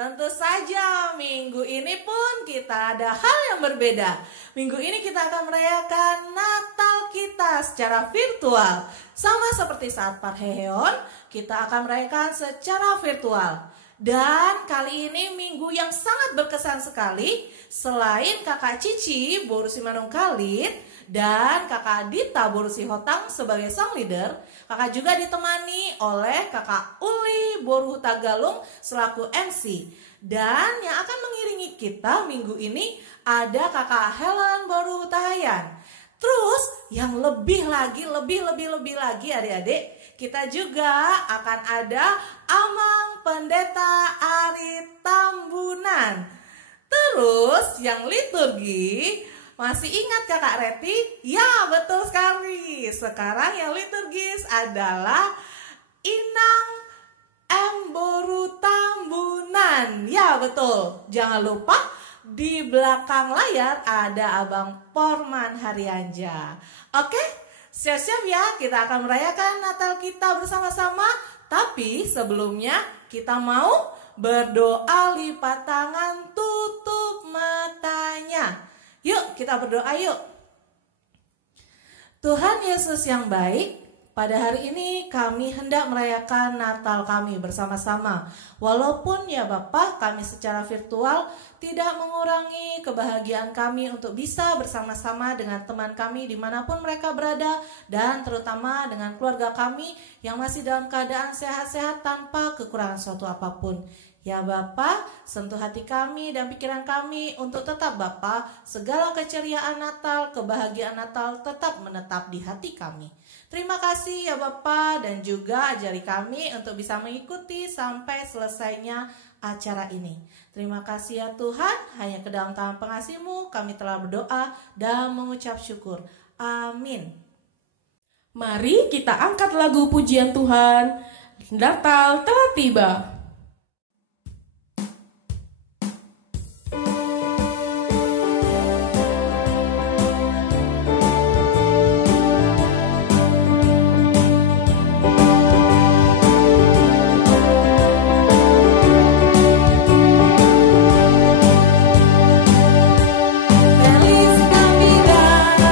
Tentu saja minggu ini pun kita ada hal yang berbeda. Minggu ini kita akan merayakan Natal kita secara virtual. Sama seperti saat Parheon, kita akan merayakan secara virtual. Dan kali ini minggu yang sangat berkesan sekali. Selain kakak Cici Borusi Manung Kalit dan kakak Dita Borusi Hotang sebagai sang leader, kakak juga ditemani oleh kakak Uli Boru Tagalung selaku MC. Dan yang akan mengiringi kita minggu ini ada kakak Helen Boru Tahayan. Terus yang lebih lagi adik-adik, kita juga akan ada Amang Pendeta Ari Tambunan. Terus yang liturgi, masih ingat kakak Reti? Ya, betul sekali. Sekarang yang liturgis adalah Inang Boru Tambunan. Ya, betul. Jangan lupa di belakang layar ada Abang Porman Haryanja. Oke, siap-siap ya, kita akan merayakan Natal kita bersama-sama. Tapi sebelumnya kita mau berdoa, lipat tangan, tutup matanya. Yuk kita berdoa yuk. Tuhan Yesus yang baik, pada hari ini kami hendak merayakan Natal kami bersama-sama. Walaupun ya Bapa, kami secara virtual tidak mengurangi kebahagiaan kami untuk bisa bersama-sama dengan teman kami dimanapun mereka berada. Dan terutama dengan keluarga kami yang masih dalam keadaan sehat-sehat tanpa kekurangan suatu apapun. Ya Bapa, sentuh hati kami dan pikiran kami untuk tetap Bapa, segala keceriaan Natal, kebahagiaan Natal tetap menetap di hati kami. Terima kasih ya Bapa, dan juga ajari kami untuk bisa mengikuti sampai selesainya acara ini. Terima kasih ya Tuhan, hanya ke dalam tangan pengasih-Mu kami telah berdoa dan mengucap syukur. Amin. Mari kita angkat lagu pujian Tuhan. Natal telah tiba. Feliz Navidad.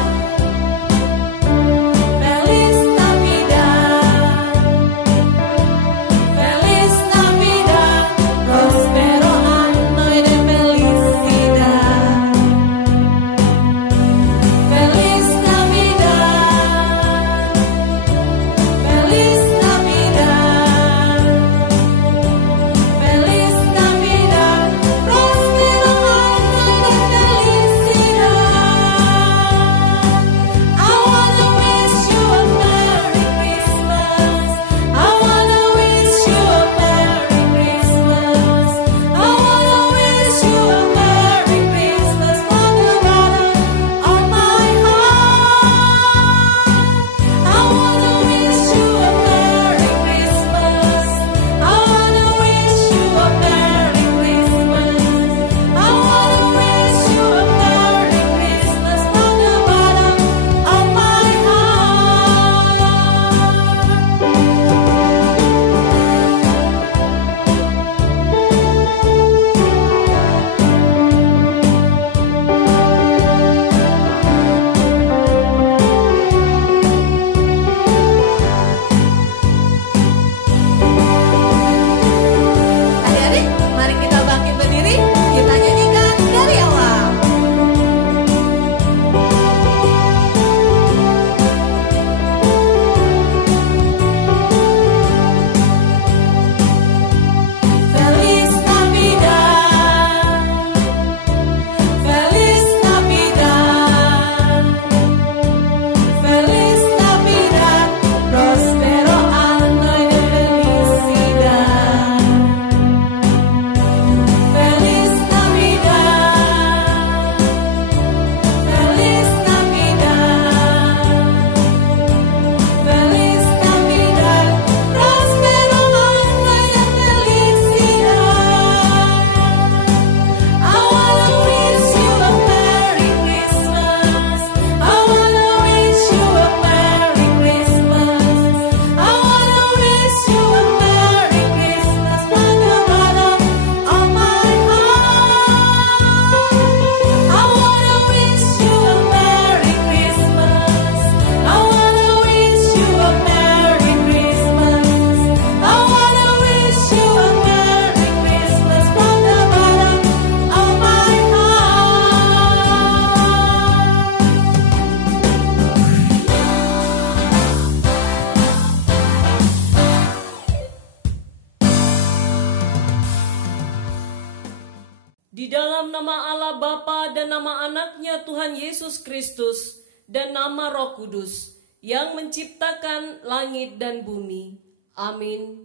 Di dalam nama Allah Bapa dan nama anaknya Tuhan Yesus Kristus dan nama Roh Kudus yang menciptakan langit dan bumi. Amin.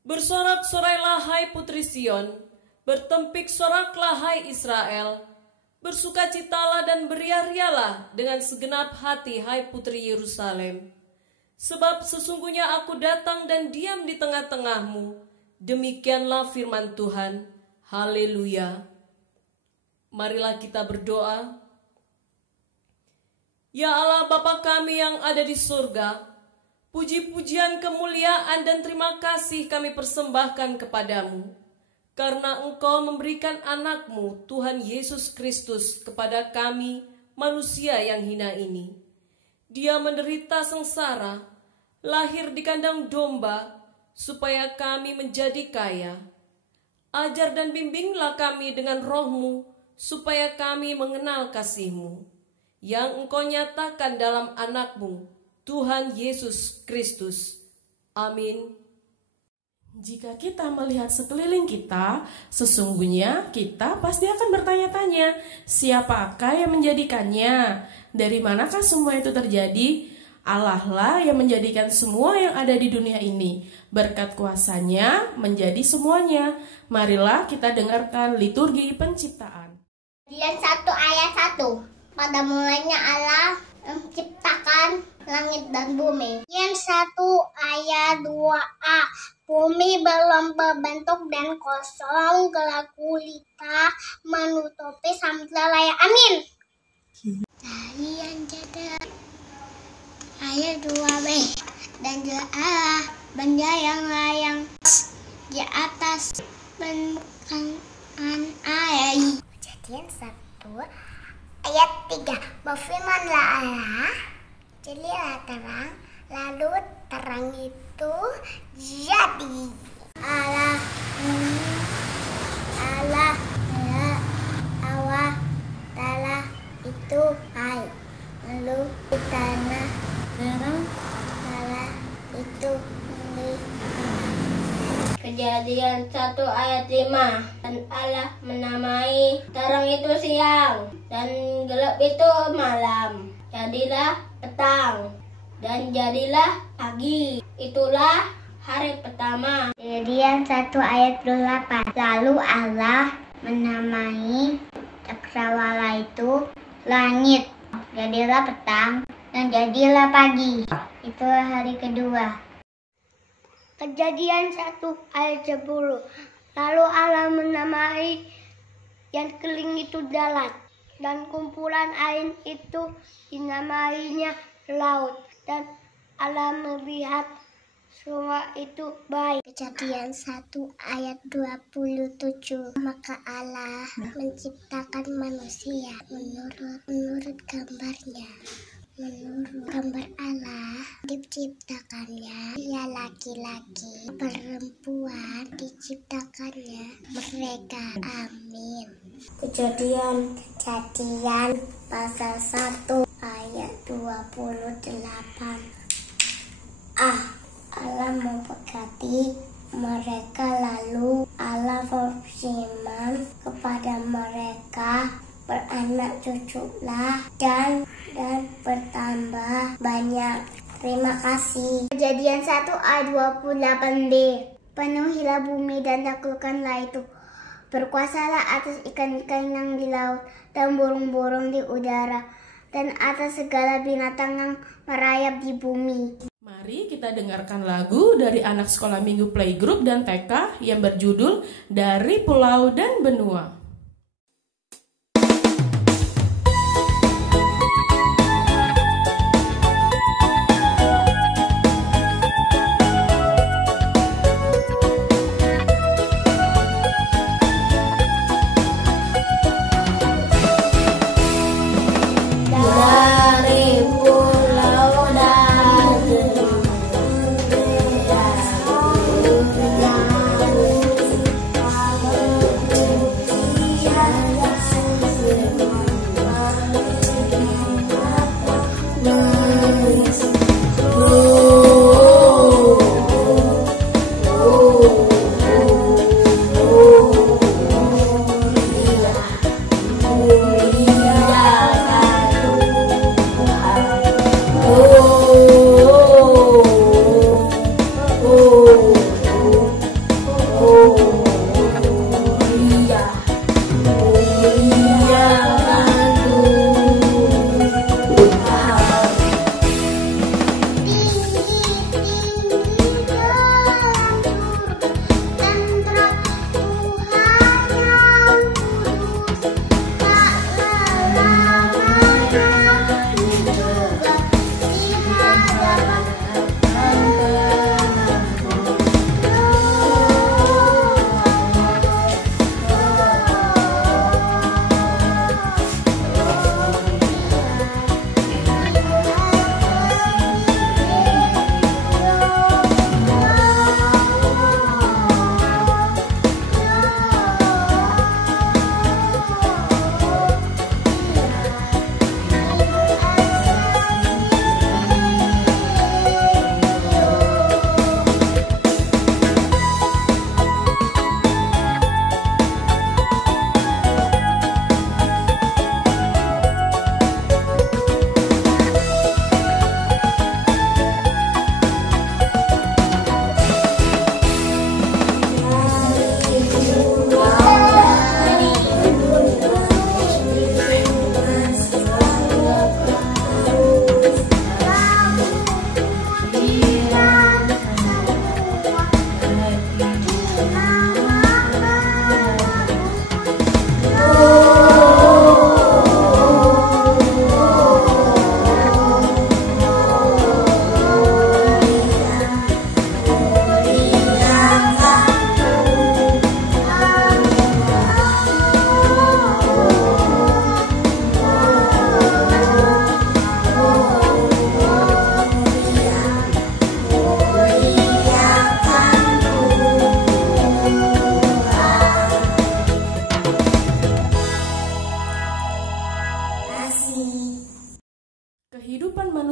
Bersorak-sorailah hai putri Sion, bertempik soraklah hai Israel, bersukacitalah dan beria-rialah dengan segenap hati hai putri Yerusalem. Sebab sesungguhnya aku datang dan diam di tengah-tengahmu, demikianlah firman Tuhan. Haleluya. Marilah kita berdoa. Ya Allah Bapa kami yang ada di surga, puji-pujian, kemuliaan dan terima kasih kami persembahkan kepadamu, karena Engkau memberikan anakmu Tuhan Yesus Kristus kepada kami manusia yang hina ini. Dia menderita sengsara, lahir di kandang domba, supaya kami menjadi kaya. Ajar dan bimbinglah kami dengan roh-Mu, supaya kami mengenal kasih-Mu, yang Engkau nyatakan dalam anak-Mu, Tuhan Yesus Kristus. Amin. Jika kita melihat sekeliling kita, sesungguhnya kita pasti akan bertanya-tanya, siapakah yang menjadikannya? Dari manakah semua itu terjadi? Allah lah yang menjadikan semua yang ada di dunia ini. Berkat kuasanya menjadi semuanya. Marilah kita dengarkan liturgi penciptaan. Kejadian 1 ayat 1. Pada mulanya Allah menciptakan langit dan bumi. Yang 1 ayat 2a. Bumi belum berbentuk dan kosong, gelap gulita menutupi samudra raya. Amin. Dari yang jaga ayat 2b. Dan juga Allah benda yang layang di atas permukaan air. Kejadian 1 ayat 3. Berfirmanlah Allah, jadilah terang, lalu terang itu jadi. Allah Allah Ta'ala itu air, lalu di tanah terang Allah itu Kejadian 1 ayat 5. Dan Allah menamai terang itu siang dan gelap itu malam. Jadilah petang dan jadilah pagi. Itulah hari pertama. Kejadian 1 ayat 28. Lalu Allah menamai cakrawala itu langit. Jadilah petang dan jadilah pagi. Itulah hari kedua. Kejadian 1 ayat 10. Lalu Allah menamai yang kering itu darat, dan kumpulan air itu dinamainya laut. Dan Allah melihat semua itu baik. Kejadian 1 ayat 27. Maka Allah menciptakan manusia menurut gambarnya. Menurut gambar Allah diciptakannya, ia laki-laki, perempuan diciptakannya mereka. Amin. Kejadian pasal 1 ayat 28. Allah memberkati mereka, lalu Allah berfirman kepada mereka, beranak cuculah dan bertambah banyak. Terima kasih. Kejadian 1 ayat 28b. Penuhilah bumi dan taklukkanlah itu. Berkuasalah atas ikan-ikan yang di laut dan burung-burung di udara dan atas segala binatang yang merayap di bumi. Mari kita dengarkan lagu dari anak sekolah minggu playgroup dan TK yang berjudul Dari Pulau dan Benua.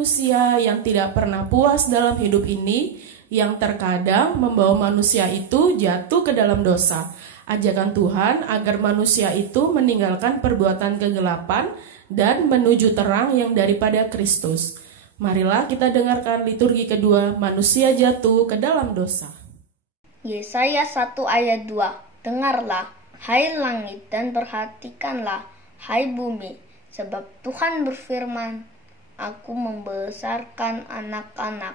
manusia yang tidak pernah puas dalam hidup ini, yang terkadang membawa manusia itu jatuh ke dalam dosa. Ajakan Tuhan agar manusia itu meninggalkan perbuatan kegelapan dan menuju terang yang daripada Kristus. Marilah kita dengarkan liturgi kedua, manusia jatuh ke dalam dosa. Yesaya 1 ayat 2. Dengarlah, hai langit, dan perhatikanlah, hai bumi, sebab Tuhan berfirman, Aku membesarkan anak-anak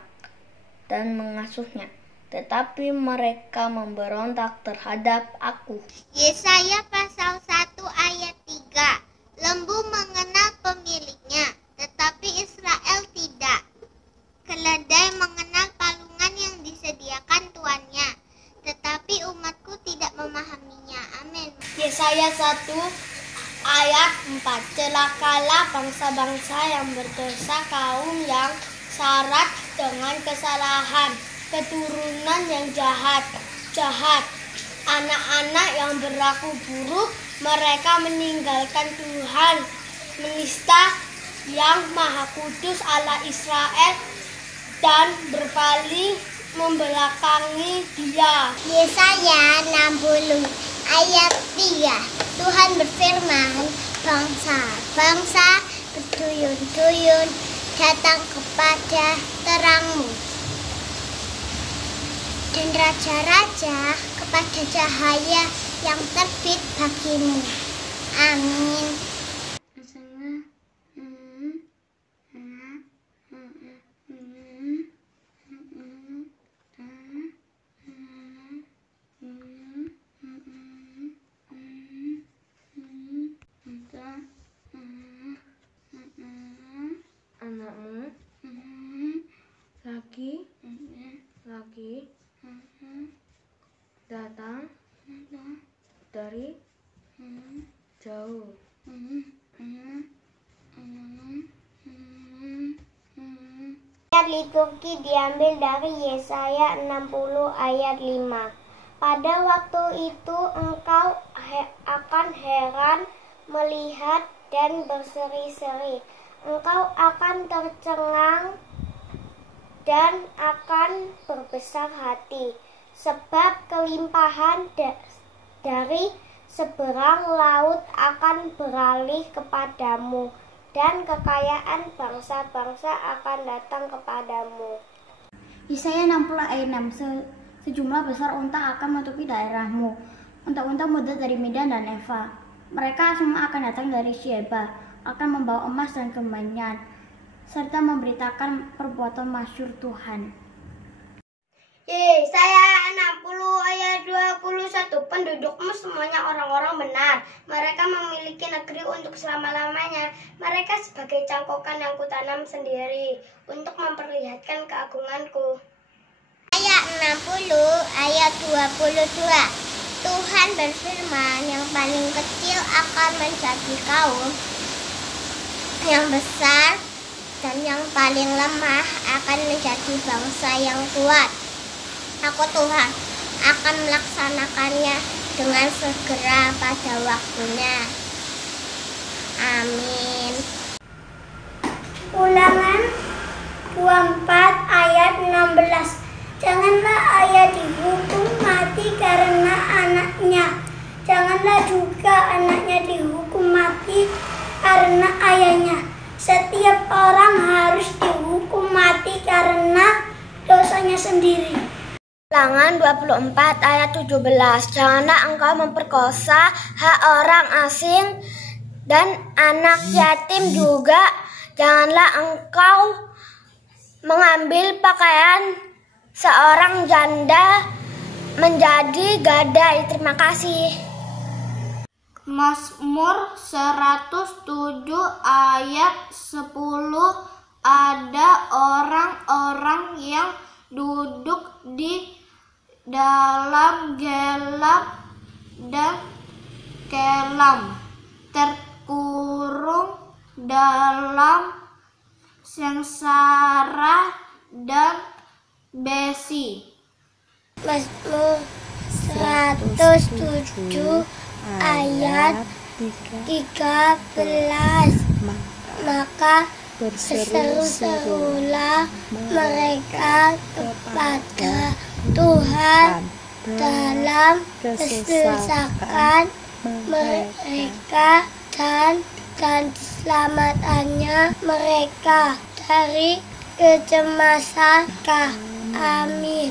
dan mengasuhnya, tetapi mereka memberontak terhadap Aku. Yesaya pasal 1 ayat 3. Lembu mengenal pemiliknya, tetapi Israel tidak. Keledai mengenal palungan yang disediakan tuannya, tetapi umatku tidak memahaminya. Amin. Yesaya 1 ayat 4. Celakalah bangsa-bangsa yang berdosa, kaum yang syarat dengan kesalahan, keturunan yang jahat. Anak-anak yang berlaku buruk, mereka meninggalkan Tuhan, menista yang Maha Kudus Allah Israel, dan berpaling membelakangi Dia. Yesaya 60 ayat 3. Tuhan berfirman, bangsa-bangsa berduyun-duyun datang kepada terang-Mu, dan raja-raja kepada cahaya yang terbit bagi-Mu. Amin. Anakmu lagi datang dari jauh. Ayat liturgi diambil dari Yesaya 60 ayat 5. Pada waktu itu engkau akan heran melihat dan berseri-seri. Engkau akan tercengang dan akan berbesar hati, sebab kelimpahan dari seberang laut akan beralih kepadamu, dan kekayaan bangsa-bangsa akan datang kepadamu. Yesaya 60 ayat 6. Sejumlah besar unta akan menutupi daerahmu, unta-unta muda dari Medan dan Eva. Mereka semua akan datang dari Sheba, akan membawa emas dan kemenyan, serta memberitakan perbuatan masyhur Tuhan. Yesaya 60 ayat 21. Pendudukmu semuanya orang-orang benar. Mereka memiliki negeri untuk selama-lamanya. Mereka sebagai cangkokan yang kutanam sendiri untuk memperlihatkan keagunganku. Ayat 60 ayat 22. Tuhan berfirman, yang paling kecil akan menjadi kaum, yang besar dan yang paling lemah akan menjadi bangsa yang kuat. Aku Tuhan akan melaksanakannya dengan segera pada waktunya. Amin. Ulangan 24 ayat 16. Janganlah ayah dihukum mati karena anaknya. Janganlah juga anaknya dihukum mati karena ayahnya. Setiap orang harus dihukum mati karena dosanya sendiri. Ulangan 24 ayat 17. Janganlah engkau memperkosa hak orang asing dan anak yatim juga. Janganlah engkau mengambil pakaian seorang janda menjadi gadai. Terima kasih. Mazmur 107 ayat 10. Ada orang-orang yang duduk di dalam gelap dan kelam, terkurung dalam sengsara dan besi. Mazmur 107 ayat 13. Maka berseru-serulah mereka kepada Tuhan dalam kesesakan mereka dan keselamatannya mereka dari kecemasan. Amin.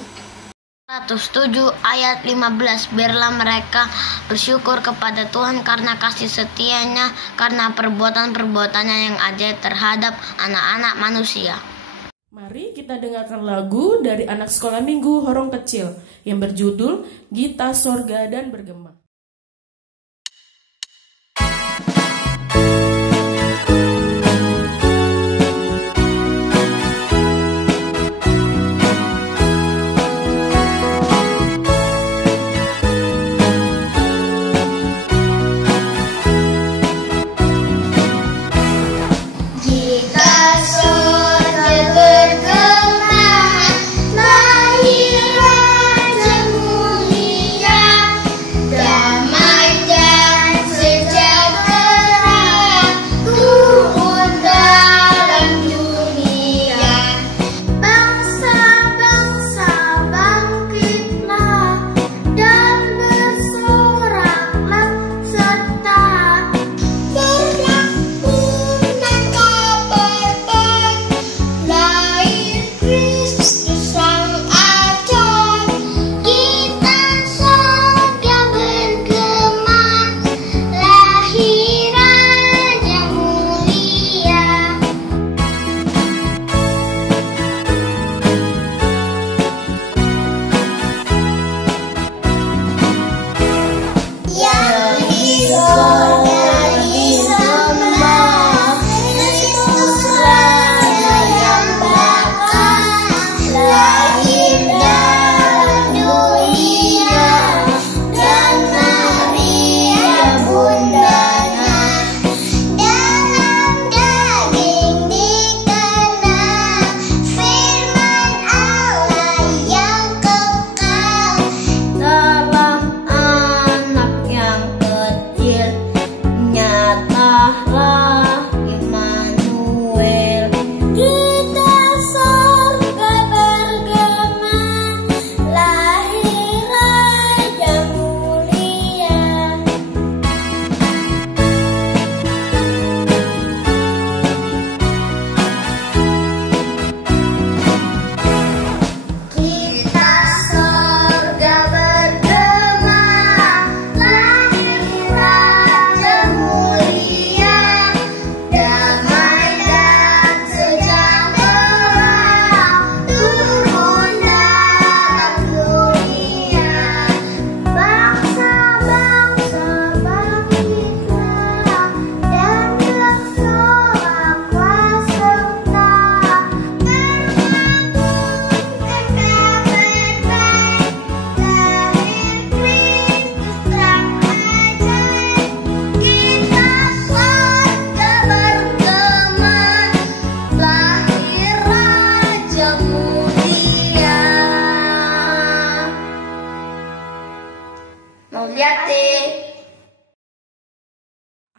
107 ayat 15. Biarlah mereka bersyukur kepada Tuhan karena kasih setianya, karena perbuatan-perbuatannya yang ajaib terhadap anak-anak manusia. Mari kita dengarkan lagu dari anak sekolah minggu Horong Kecil yang berjudul Gita Sorga dan Bergema.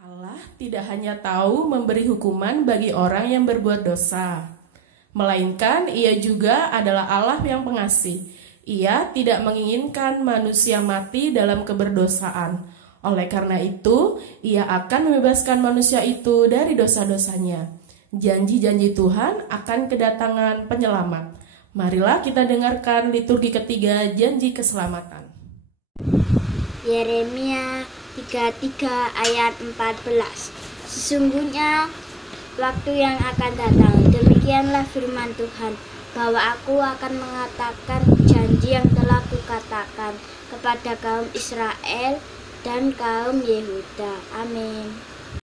Allah tidak hanya tahu memberi hukuman bagi orang yang berbuat dosa, melainkan Ia juga adalah Allah yang pengasih. Ia tidak menginginkan manusia mati dalam keberdosaan. Oleh karena itu, Ia akan membebaskan manusia itu dari dosa-dosanya. Janji-janji Tuhan akan kedatangan penyelamat. Marilah kita dengarkan liturgi ketiga janji keselamatan. Yeremia 33 ayat 14. Sesungguhnya waktu yang akan datang, demikianlah firman Tuhan, bahwa aku akan mengatakan janji yang telah kukatakan kepada kaum Israel dan kaum Yehuda. Amin.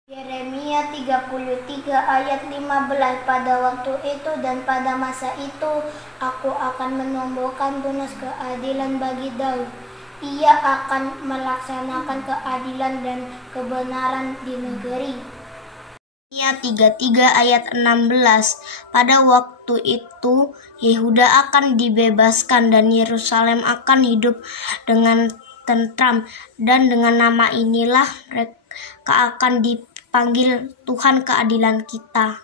Yeremia 33 ayat 15. Pada waktu itu dan pada masa itu, aku akan menumbuhkan tunas keadilan bagi Daud. Ia akan melaksanakan keadilan dan kebenaran di negeri. Yeremia 33 ayat 16. Pada waktu itu Yehuda akan dibebaskan dan Yerusalem akan hidup dengan tentram, dan dengan nama inilah mereka akan dipanggil Tuhan keadilan kita.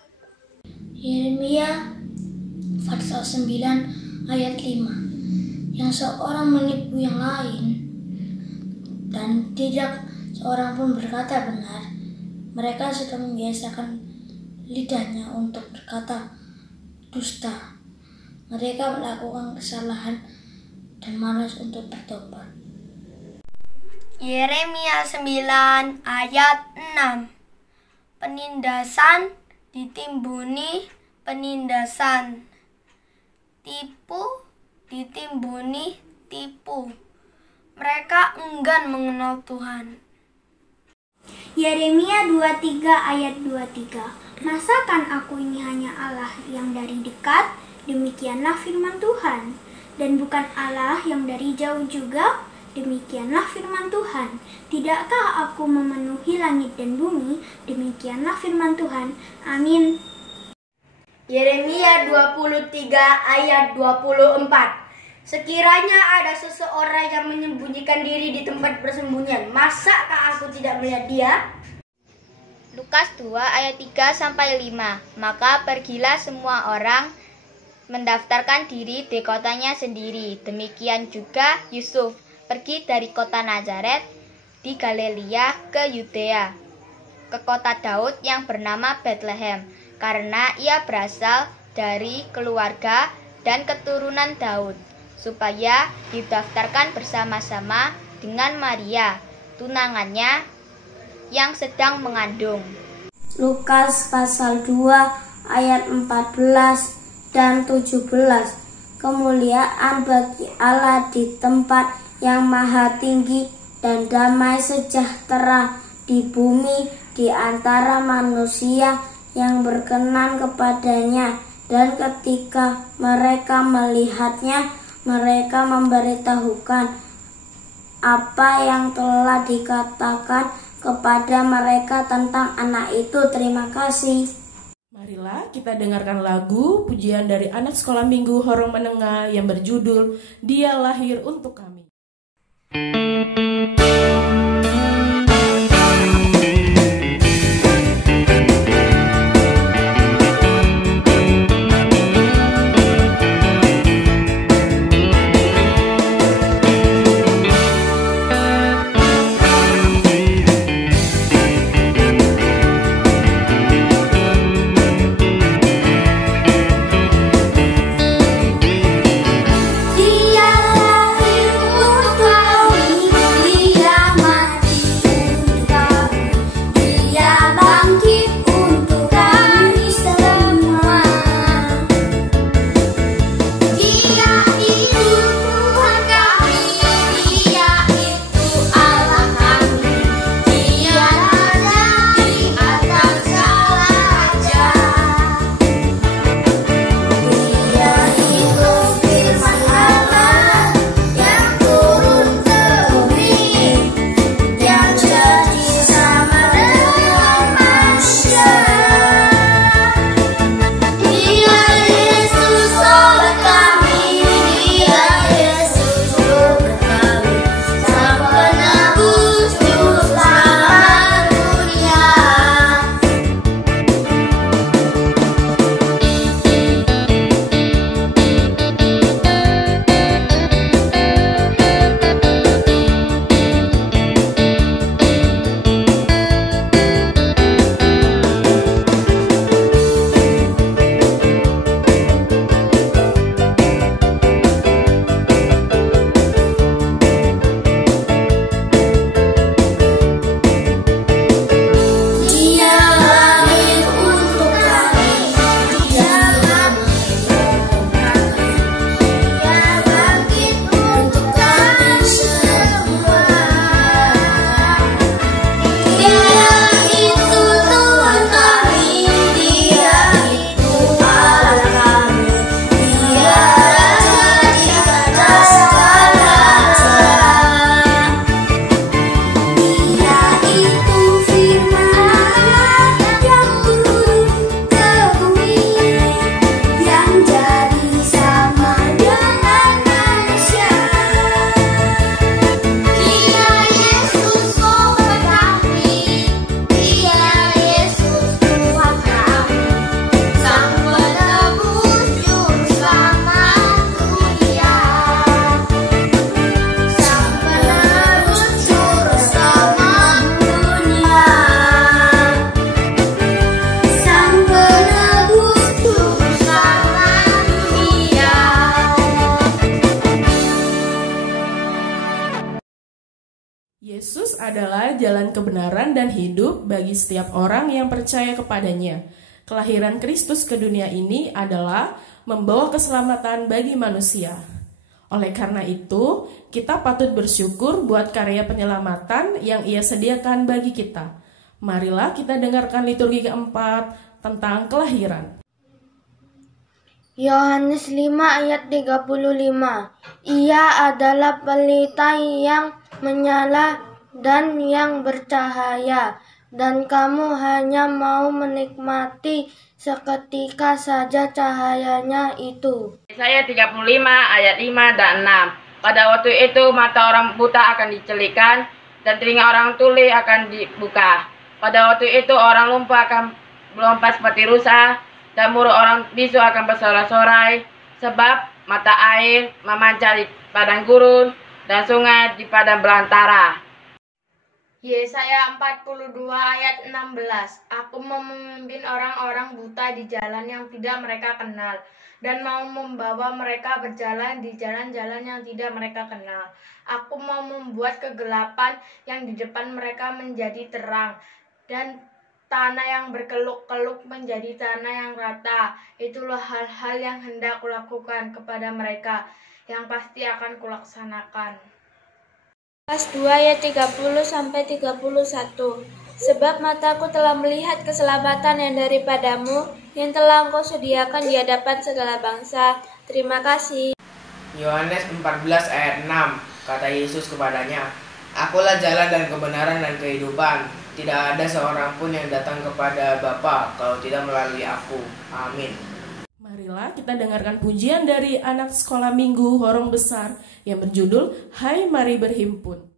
Yeremia pasal 9 ayat 5. Yang seorang menipu yang lain dan tidak seorang pun berkata benar, mereka sudah membiasakan lidahnya untuk berkata dusta. Mereka melakukan kesalahan dan malas untuk bertobat. Yeremia 9 ayat 6. Penindasan ditimbuni penindasan, tipu ditimbuni tipu. Mereka enggan mengenal Tuhan. Yeremia 23 ayat 23. Masakan aku ini hanya Allah yang dari dekat? Demikianlah firman Tuhan. Dan bukan Allah yang dari jauh juga? Demikianlah firman Tuhan. Tidakkah aku memenuhi langit dan bumi? Demikianlah firman Tuhan. Amin. Yeremia 23 ayat 24. Sekiranya ada seseorang yang menyembunyikan diri di tempat persembunyian, masakah aku tidak melihat dia? Lukas 2 ayat 3-5. Maka pergilah semua orang mendaftarkan diri di kotanya sendiri. Demikian juga Yusuf pergi dari kota Nazaret di Galilea ke Yudea, ke kota Daud yang bernama Bethlehem, karena ia berasal dari keluarga dan keturunan Daud, supaya didaftarkan bersama-sama dengan Maria, tunangannya yang sedang mengandung. Lukas pasal 2 ayat 14 dan 17. Kemuliaan bagi Allah di tempat yang maha tinggi dan damai sejahtera di bumi di antara manusia yang berkenan kepadanya. Dan ketika mereka melihatnya, mereka memberitahukan apa yang telah dikatakan kepada mereka tentang anak itu. Terima kasih. Marilah kita dengarkan lagu pujian dari anak sekolah minggu Horong Menengah yang berjudul Dia Lahir Untuk Kami. Dia lahir untuk kami. adalah jalan kebenaran dan hidup bagi setiap orang yang percaya kepadanya. Kelahiran Kristus ke dunia ini adalah membawa keselamatan bagi manusia. Oleh karena itu, kita patut bersyukur buat karya penyelamatan yang Ia sediakan bagi kita. Marilah kita dengarkan liturgi keempat tentang kelahiran. Yohanes 5 ayat 35. Ia adalah pelita yang menyala dan yang bercahaya, dan kamu hanya mau menikmati seketika saja cahayanya itu. Yesaya 35 ayat 5 dan 6. Pada waktu itu mata orang buta akan dicelikan dan telinga orang tuli akan dibuka. Pada waktu itu orang lumpuh akan melompat seperti rusa dan mulut orang bisu akan bersorak-sorai, sebab mata air memancar di padang gurun dan sungai di padang belantara. Yesaya 42 ayat 16. Aku mau memimpin orang-orang buta di jalan yang tidak mereka kenal, dan mau membawa mereka berjalan di jalan-jalan yang tidak mereka kenal. Aku mau membuat kegelapan yang di depan mereka menjadi terang, dan tanah yang berkeluk-keluk menjadi tanah yang rata. Itulah hal-hal yang hendak kulakukan kepada mereka, yang pasti akan kulaksanakan. Lukas 2 ayat 30-31. Sebab mataku telah melihat keselamatan yang daripadamu, yang telah engkau sediakan di hadapan segala bangsa. Terima kasih. Yohanes 14 ayat 6. Kata Yesus kepadanya, Akulah jalan dan kebenaran dan kehidupan. Tidak ada seorang pun yang datang kepada Bapa kalau tidak melalui aku. Amin. Marilah kita dengarkan pujian dari anak sekolah minggu Horong Besar yang berjudul Hai Mari Berhimpun.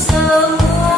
Semua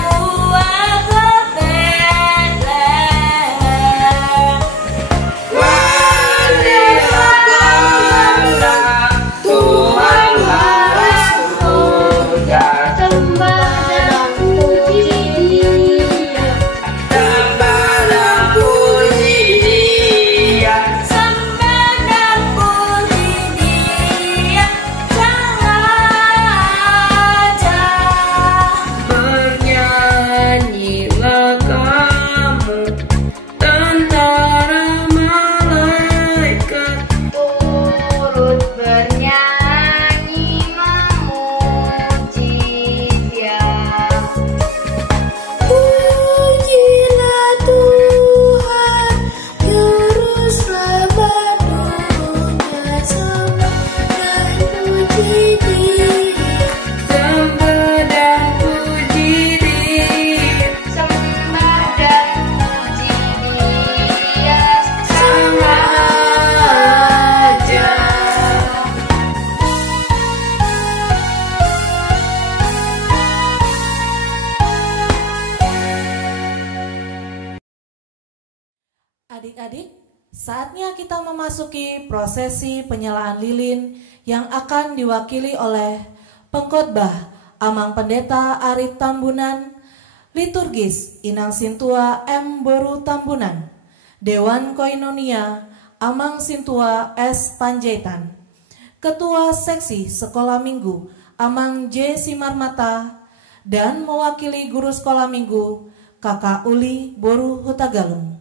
Adik-adik, saatnya kita memasuki prosesi penyalaan lilin yang akan diwakili oleh pengkhotbah Amang Pendeta Arif Tambunan, liturgis Inang Sintua M. Boru Tambunan, Dewan Koinonia Amang Sintua S. Panjaitan, Ketua Seksi Sekolah Minggu Amang J. Simarmata, dan mewakili guru sekolah minggu Kakak Uli Boru Hutagalung.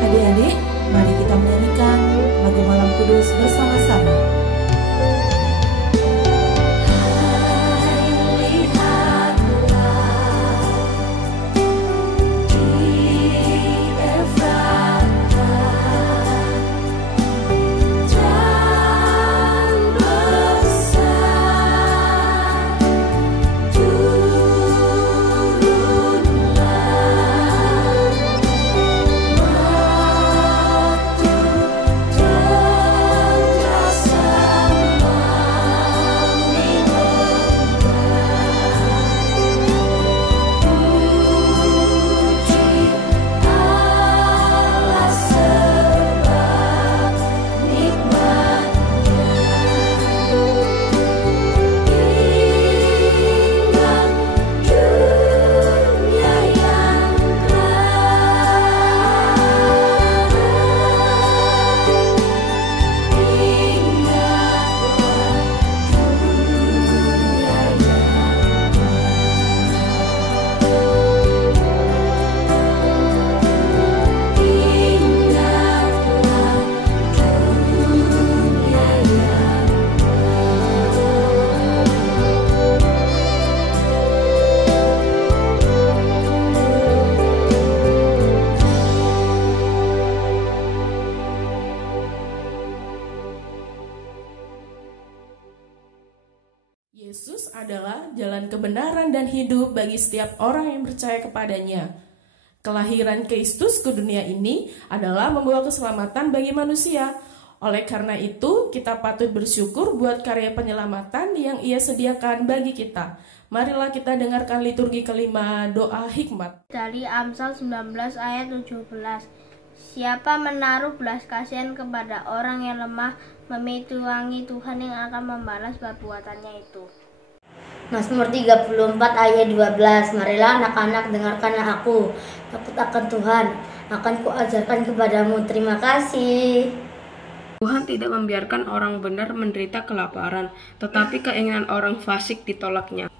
Adik-adik, mari kita menyanyikan lagu Malam Kudus bersama-sama. Yesus adalah jalan kebenaran dan hidup bagi setiap orang yang percaya kepadanya. Kelahiran Kristus ke dunia ini adalah membawa keselamatan bagi manusia. Oleh karena itu, kita patut bersyukur buat karya penyelamatan yang Ia sediakan bagi kita. Marilah kita dengarkan liturgi kelima, doa hikmat. Dari Amsal 19 ayat 17. Siapa menaruh belas kasihan kepada orang yang lemah, memituangi Tuhan yang akan membalas perbuatannya itu. Mazmur 34 ayat 12. Marilah anak-anak, dengarkan aku. Takut akan Tuhan, akan kuajarkan kepadamu. Terima kasih. Tuhan tidak membiarkan orang benar menderita kelaparan, tetapi keinginan orang fasik ditolaknya.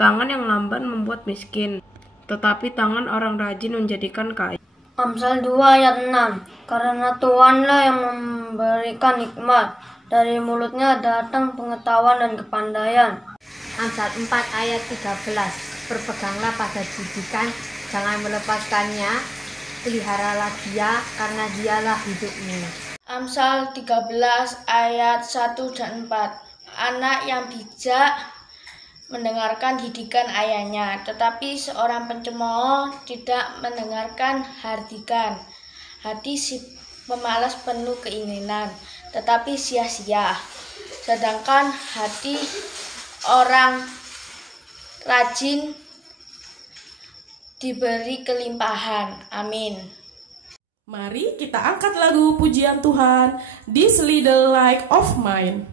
Tangan yang lamban membuat miskin, tetapi tangan orang rajin menjadikan kaya. Amsal 2 ayat 6. Karena Tuhanlah yang memberikan hikmat, dari mulutnya datang pengetahuan dan kepandaian. Amsal 4 ayat 13. Berpeganglah pada didikan, jangan melepaskannya, peliharalah dia, karena dialah hidupmu. Amsal 13 ayat 1 dan 4. Anak yang bijak mendengarkan didikan ayahnya, tetapi seorang pencemooh tidak mendengarkan hardikan. Hati si pemalas penuh keinginan, tetapi sia-sia. Sedangkan hati orang rajin diberi kelimpahan. Amin. Mari kita angkat lagu pujian Tuhan, This Little Light of Mine.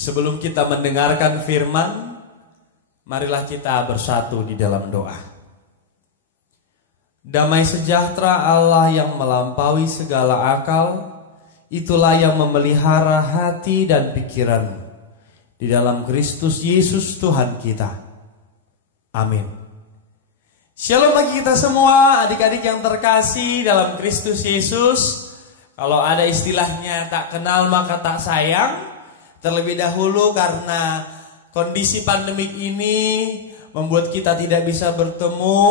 Sebelum kita mendengarkan firman, marilah kita bersatu di dalam doa. Damai sejahtera Allah yang melampaui segala akal, itulah yang memelihara hati dan pikiran di dalam Kristus Yesus Tuhan kita. Amin. Shalom bagi kita semua, adik-adik yang terkasih dalam Kristus Yesus. Kalau ada istilahnya tak kenal maka tak sayang, terlebih dahulu karena kondisi pandemik ini membuat kita tidak bisa bertemu,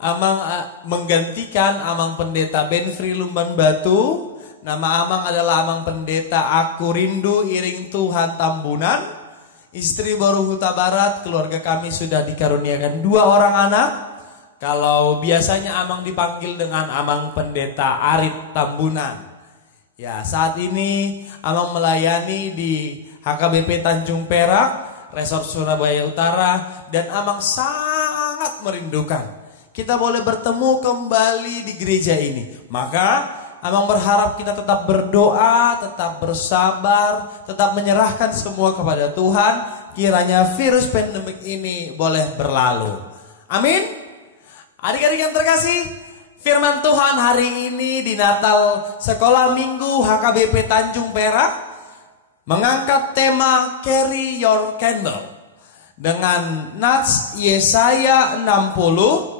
Amang menggantikan Amang Pendeta Benfri Lumban Batu. Nama Amang adalah Amang Pendeta Aku Rindu Iring Tuhan Tambunan. Istri baru Huta Barat, keluarga kami sudah dikaruniakan 2 orang anak. Kalau biasanya Amang dipanggil dengan Amang Pendeta Arit Tambunan. Ya, saat ini Amang melayani di HKBP Tanjung Perak, Resort Surabaya Utara, dan Amang sangat merindukan kita boleh bertemu kembali di gereja ini. Maka Amang berharap kita tetap berdoa, tetap bersabar, tetap menyerahkan semua kepada Tuhan. Kiranya virus pandemik ini boleh berlalu. Amin. Adik-adik yang terkasih, firman Tuhan hari ini di Natal Sekolah Minggu HKBP Tanjung Perak mengangkat tema Carry Your Candle dengan nats Yesaya 60.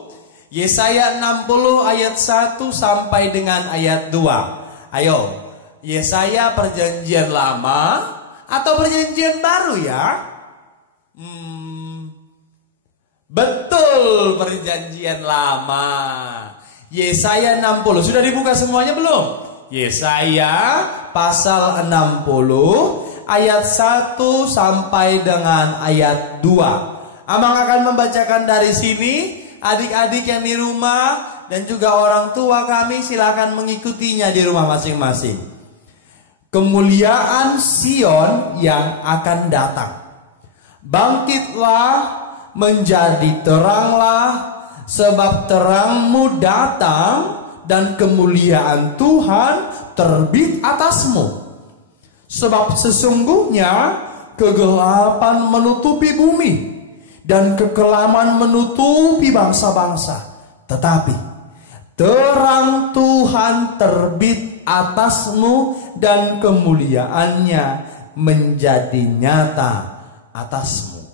Yesaya 60 ayat 1 sampai dengan ayat 2. Ayo, Yesaya perjanjian lama atau perjanjian baru ya? Betul, perjanjian lama. Yesaya 60. Sudah dibuka semuanya belum? Yesaya pasal 60 ayat 1 sampai dengan ayat 2. Amang akan membacakan dari sini. Adik-adik yang di rumah dan juga orang tua kami silakan mengikutinya di rumah masing-masing. Kemuliaan Sion yang akan datang. Bangkitlah, menjadi teranglah, sebab terangmu datang dan kemuliaan Tuhan terbit atasmu. Sebab sesungguhnya kegelapan menutupi bumi dan kekelaman menutupi bangsa-bangsa. Tetapi terang Tuhan terbit atasmu dan kemuliaannya menjadi nyata atasmu.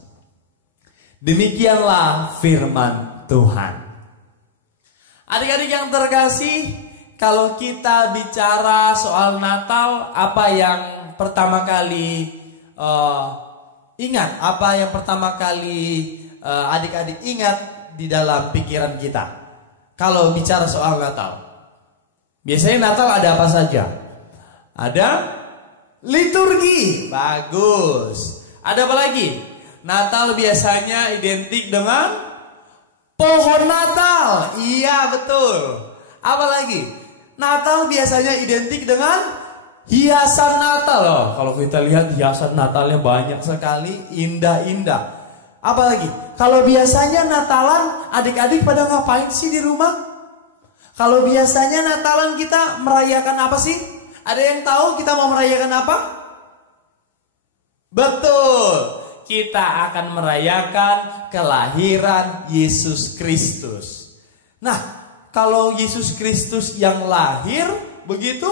Demikianlah firman Tuhan. Adik-adik yang terkasih, kalau kita bicara soal Natal, apa yang pertama kali ingat? Apa yang pertama kali adik-adik ingat di dalam pikiran kita? Kalau bicara soal Natal, biasanya Natal ada apa saja? Ada liturgi, bagus. Ada apa lagi? Natal biasanya identik dengan pohon Natal. Iya, betul. Apa lagi? Natal biasanya identik dengan hiasan Natal loh. Kalau kita lihat hiasan Natalnya banyak sekali, indah-indah. Apalagi kalau biasanya Natalan adik-adik pada ngapain sih di rumah? Kalau biasanya Natalan kita merayakan apa sih? Ada yang tahu kita mau merayakan apa? Betul, kita akan merayakan kelahiran Yesus Kristus. Nah, kalau Yesus Kristus yang lahir begitu,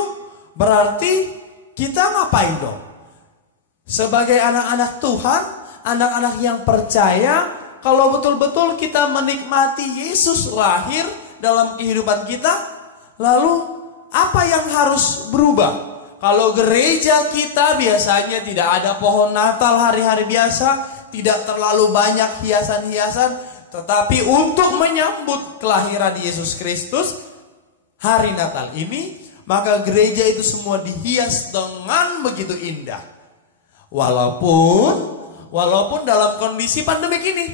berarti kita ngapain dong? Sebagai anak-anak Tuhan, anak-anak yang percaya, kalau betul-betul kita menikmati Yesus lahir dalam kehidupan kita, lalu apa yang harus berubah? Kalau gereja kita biasanya tidak ada pohon Natal hari-hari biasa, tidak terlalu banyak hiasan-hiasan, tetapi untuk menyambut kelahiran Yesus Kristus hari Natal ini, maka gereja itu semua dihias dengan begitu indah. Walaupun dalam kondisi pandemik ini,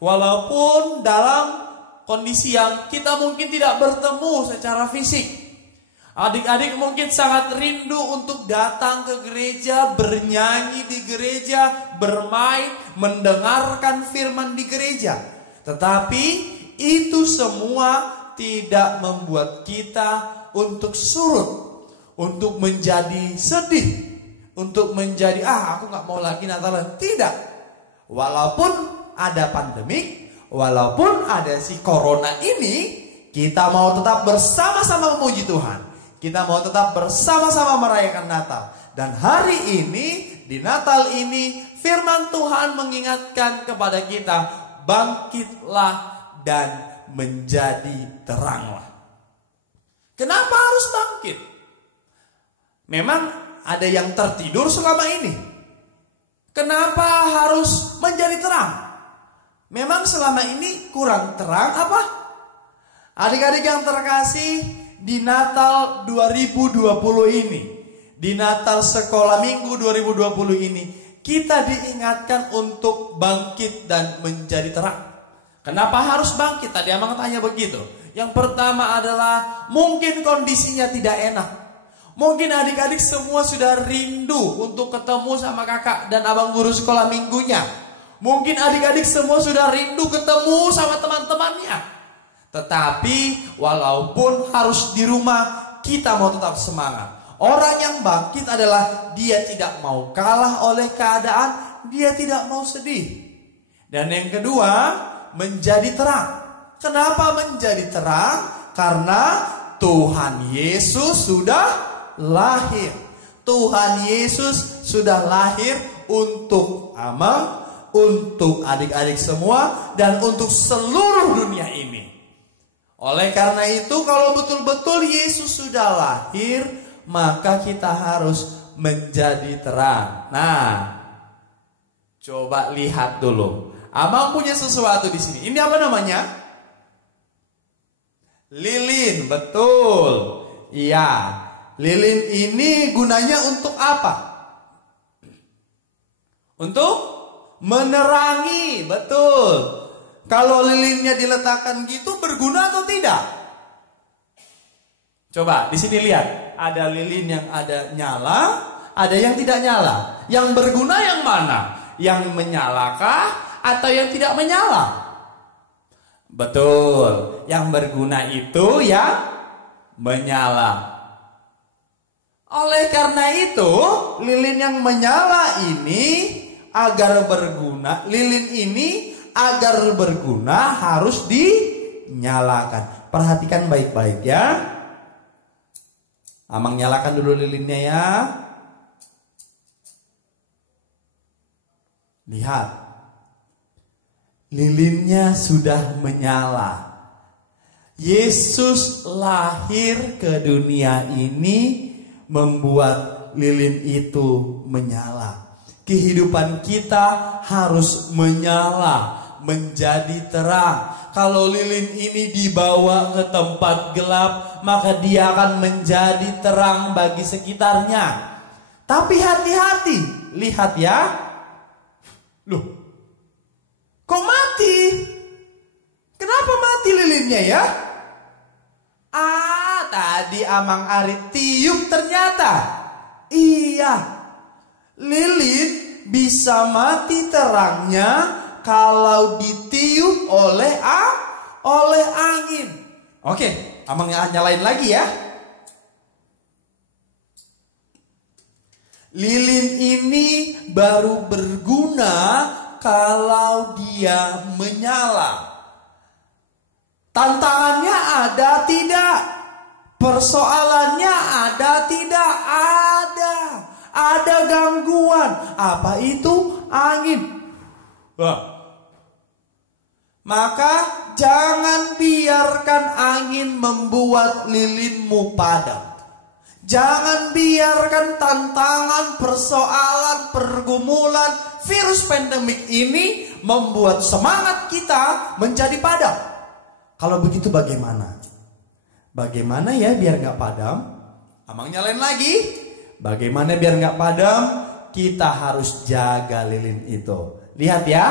walaupun dalam kondisi yang kita mungkin tidak bertemu secara fisik, adik-adik mungkin sangat rindu untuk datang ke gereja, bernyanyi di gereja, bermain, mendengarkan firman di gereja. Tetapi itu semua tidak membuat kita untuk surut, untuk menjadi sedih, untuk menjadi aku gak mau lagi Natalan. Tidak. Walaupun ada pandemik, walaupun ada si corona ini, kita mau tetap bersama-sama memuji Tuhan. Kita mau tetap bersama-sama merayakan Natal. Dan hari ini, di Natal ini, firman Tuhan mengingatkan kepada kita, bangkitlah dan menjadi teranglah. Kenapa harus bangkit? Memang ada yang tertidur selama ini. Kenapa harus menjadi terang? Memang selama ini kurang terang apa? Adik-adik yang terkasih, di Natal 2020 ini, di Natal sekolah minggu 2020 ini, kita diingatkan untuk bangkit dan menjadi terang. Kenapa harus bangkit? Tadi Amang tanya begitu. Yang pertama adalah mungkin kondisinya tidak enak. Mungkin adik-adik semua sudah rindu untuk ketemu sama kakak dan abang guru sekolah minggunya. Mungkin adik-adik semua sudah rindu ketemu sama teman-temannya. Tetapi walaupun harus di rumah, kita mau tetap semangat. Orang yang bangkit adalah dia tidak mau kalah oleh keadaan, dia tidak mau sedih. Dan yang kedua, menjadi terang. Kenapa menjadi terang? Karena Tuhan Yesus sudah lahir. Tuhan Yesus sudah lahir untuk Amang, untuk adik-adik semua, dan untuk seluruh dunia ini. Oleh karena itu, kalau betul-betul Yesus sudah lahir, maka kita harus menjadi terang. Nah, coba lihat dulu. Amang punya sesuatu di sini. Ini apa namanya? Lilin, betul. Iya, lilin ini gunanya untuk apa? Untuk menerangi, betul. Kalau lilinnya diletakkan gitu berguna atau tidak? Coba di sini lihat, ada lilin yang ada nyala, ada yang tidak nyala. Yang berguna yang mana? Yang menyalakah atau yang tidak menyala? Betul, yang berguna itu yang menyala. Oleh karena itu, lilin yang menyala ini agar berguna, lilin ini agar berguna harus dinyalakan. Perhatikan baik-baik ya. Amang nyalakan dulu lilinnya ya. Lihat, lilinnya sudah menyala. Yesus lahir ke dunia ini membuat lilin itu menyala. Kehidupan kita harus menyala, menjadi terang. Kalau lilin ini dibawa ke tempat gelap, maka dia akan menjadi terang bagi sekitarnya. Tapi hati-hati, lihat ya. Loh, kok mati? Kenapa mati lilinnya ya? Tadi Amang Ari tiup ternyata. Iya, lilin bisa mati terangnya kalau ditiup oleh angin. Oke, Amang nyalain lagi ya. Lilin ini baru berguna kalau dia menyala. Tantangannya ada tidak? Persoalannya ada tidak? Ada. Ada gangguan. Apa itu? Angin. Maka jangan biarkan angin membuat lilinmu padam. Jangan biarkan tantangan, persoalan, pergumulan, virus pandemik ini membuat semangat kita menjadi padam. Kalau begitu bagaimana? Bagaimana ya biar gak padam? Amang nyalain lagi. Bagaimana biar gak padam? Kita harus jaga lilin itu. Lihat ya.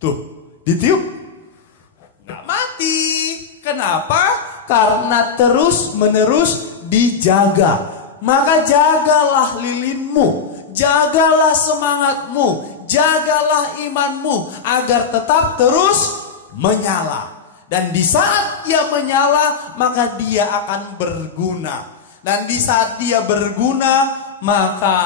Tuh, ditiup. Gak mati. Kenapa? Karena terus menerus dijaga. Maka jagalah lilinmu, jagalah semangatmu, jagalah imanmu agar tetap terus menyala. Dan di saat dia menyala, maka dia akan berguna. Dan di saat dia berguna, maka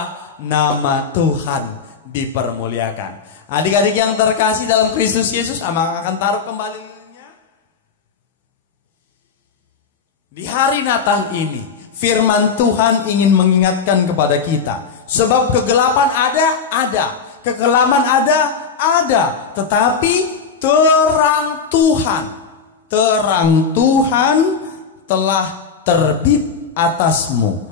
nama Tuhan dipermuliakan. Adik-adik yang terkasih dalam Kristus Yesus, Amang akan taruh kembali. Di hari Natal ini, firman Tuhan ingin mengingatkan kepada kita. Sebab kegelapan ada. Kekelaman ada. Tetapi terang Tuhan telah terbit atasmu.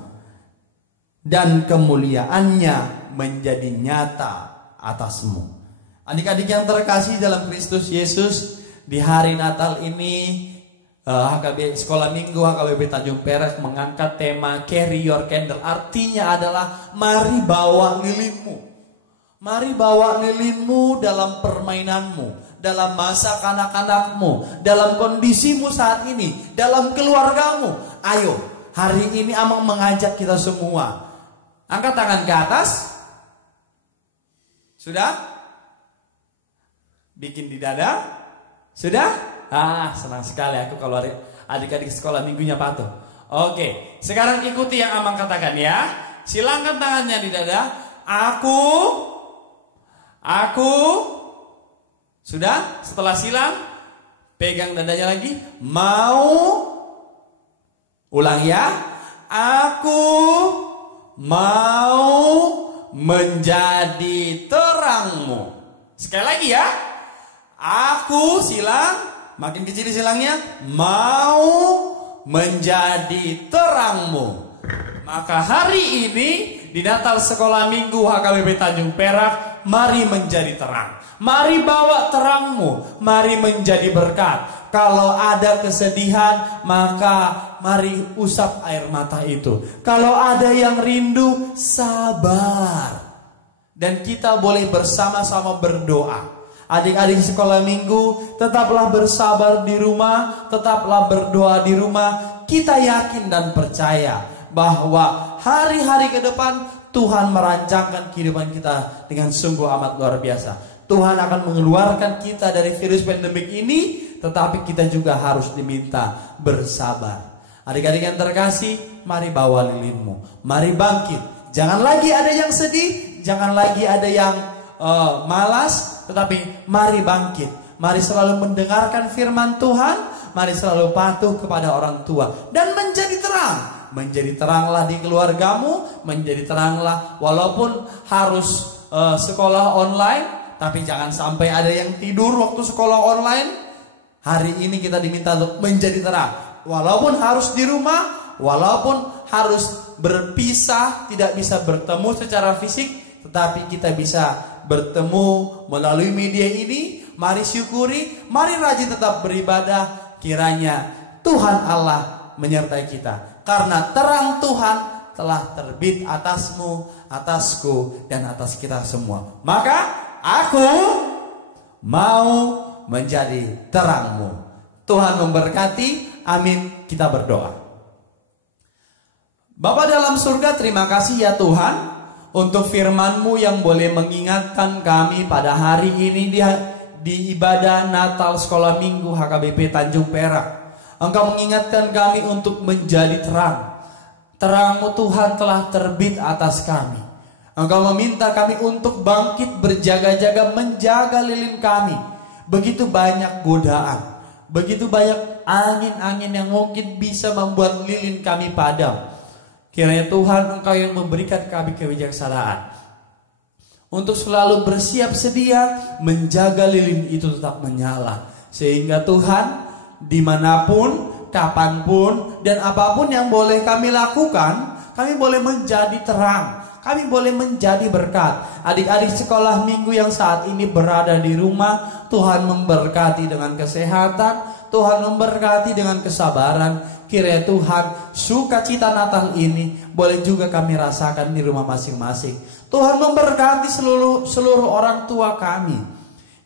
Dan kemuliaannya menjadi nyata atasmu. Adik-adik yang terkasih dalam Kristus Yesus, di hari Natal ini, HKB Sekolah Minggu HKBP Tanjung Perak mengangkat tema Carry Your Candle. Artinya adalah mari bawa lilinmu. Mari bawa lilinmu dalam permainanmu, dalam masa kanak-kanakmu, dalam kondisimu saat ini, dalam keluargamu. Ayo, hari ini Amang mengajak kita semua. Angkat tangan ke atas. Sudah? Bikin di dada. Sudah? Senang sekali aku kalau adik-adik sekolah minggunya patuh. Oke, sekarang ikuti yang Amang katakan ya. Silangkan tangannya di dada. Aku. Sudah? Setelah silang, pegang dadanya lagi. Mau. Ulang ya. Aku mau menjadi terangmu. Sekali lagi ya. Aku silang. Makin kecil silangnya. Mau menjadi terangmu. Maka hari ini di Natal Sekolah Minggu HKBP Tanjung Perak, mari menjadi terang. Mari bawa terangmu, mari menjadi berkat. Kalau ada kesedihan, maka mari usap air mata itu. Kalau ada yang rindu, sabar. Dan kita boleh bersama-sama berdoa. Adik-adik sekolah minggu, tetaplah bersabar di rumah, tetaplah berdoa di rumah. Kita yakin dan percaya bahwa hari-hari ke depan Tuhan merancangkan kehidupan kita dengan sungguh amat luar biasa. Tuhan akan mengeluarkan kita dari virus pandemik ini, tetapi kita juga harus diminta bersabar. Adik-adik yang terkasih, mari bawa lilinmu, mari bangkit. Jangan lagi ada yang sedih, jangan lagi ada yang malas, tetapi mari bangkit. Mari selalu mendengarkan firman Tuhan, mari selalu patuh kepada orang tua dan menjadi terang. Menjadi teranglah di keluargamu, menjadi teranglah walaupun harus sekolah online. Tapi jangan sampai ada yang tidur waktu sekolah online. Hari ini kita diminta untuk menjadi terang. Walaupun harus di rumah, walaupun harus berpisah, tidak bisa bertemu secara fisik, tetapi kita bisa bertemu melalui media ini. Mari syukuri, mari rajin tetap beribadah. Kiranya Tuhan Allah menyertai kita. Karena terang Tuhan telah terbit atasmu, atasku, dan atas kita semua. Maka aku mau menjadi terangmu. Tuhan memberkati. Amin. Kita berdoa. Bapa dalam surga, terima kasih ya Tuhan untuk firman-Mu yang boleh mengingatkan kami pada hari ini di ibadah Natal Sekolah Minggu HKBP Tanjung Perak. Engkau mengingatkan kami untuk menjadi terang. Terang-Mu Tuhan telah terbit atas kami. Engkau meminta kami untuk bangkit berjaga-jaga menjaga lilin kami. Begitu banyak godaan, begitu banyak angin-angin yang mungkin bisa membuat lilin kami padam. Kiranya Tuhan Engkau yang memberikan kami kebijaksanaan untuk selalu bersiap sedia menjaga lilin itu tetap menyala. Sehingga Tuhan dimanapun, kapanpun, dan apapun yang boleh kami lakukan, kami boleh menjadi terang. Kami boleh menjadi berkat. Adik-adik sekolah minggu yang saat ini berada di rumah, Tuhan memberkati dengan kesehatan, Tuhan memberkati dengan kesabaran. Kiranya Tuhan, sukacita Natal ini boleh juga kami rasakan di rumah masing-masing. Tuhan memberkati seluruh orang tua kami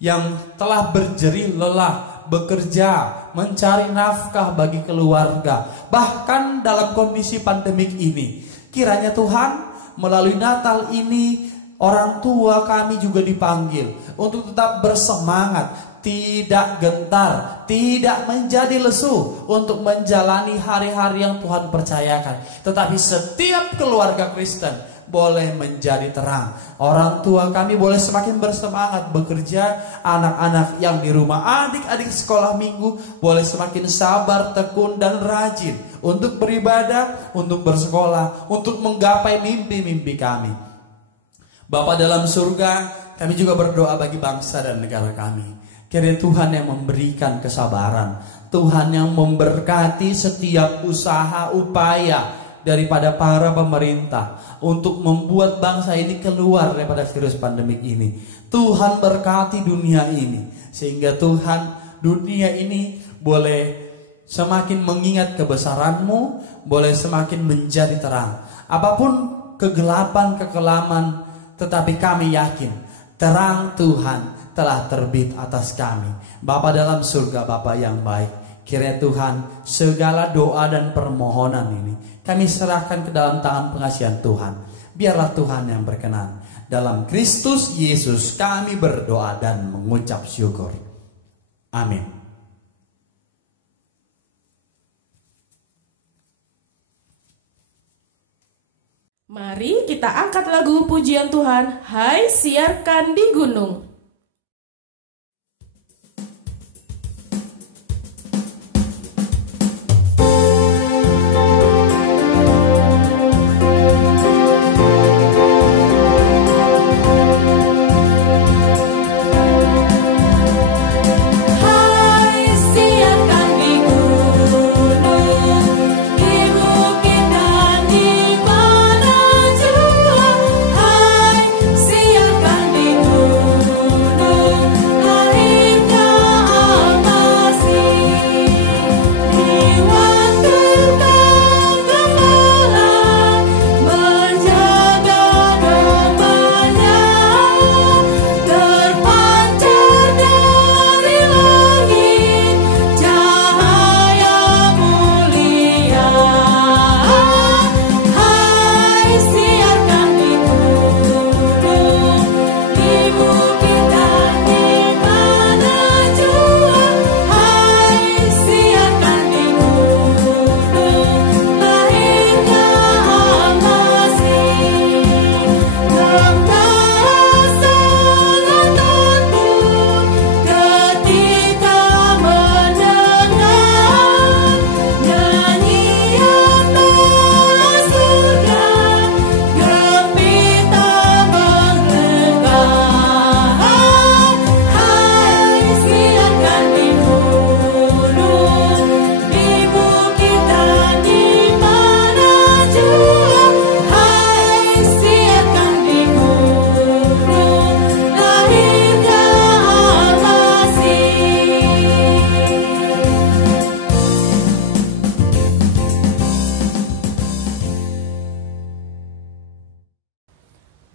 yang telah berjerih lelah, bekerja, mencari nafkah bagi keluarga, bahkan dalam kondisi pandemik ini. Kiranya Tuhan, melalui Natal ini orang tua kami juga dipanggil untuk tetap bersemangat, tidak gentar, tidak menjadi lesu untuk menjalani hari-hari yang Tuhan percayakan. Tetapi setiap keluarga Kristen boleh menjadi terang. Orang tua kami boleh semakin bersemangat bekerja. Anak-anak yang di rumah, adik-adik sekolah minggu boleh semakin sabar, tekun, dan rajin untuk beribadah, untuk bersekolah, untuk menggapai mimpi-mimpi kami. Bapa dalam surga, kami juga berdoa bagi bangsa dan negara kami. Kiranya Tuhan yang memberikan kesabaran, Tuhan yang memberkati setiap usaha upaya daripada para pemerintah untuk membuat bangsa ini keluar daripada virus pandemik ini. Tuhan berkati dunia ini, sehingga Tuhan, dunia ini boleh semakin mengingat kebesaran-Mu, boleh semakin menjadi terang. Apapun kegelapan-kekelaman, tetapi kami yakin terang Tuhan telah terbit atas kami. Bapa dalam surga, Bapa yang baik, kiranya Tuhan segala doa dan permohonan ini kami serahkan ke dalam tangan pengasihan Tuhan. Biarlah Tuhan yang berkenan. Dalam Kristus Yesus kami berdoa dan mengucap syukur. Amin. Mari kita angkat lagu pujian Tuhan, Hai Siarkan di Gunung. Di bukit dan di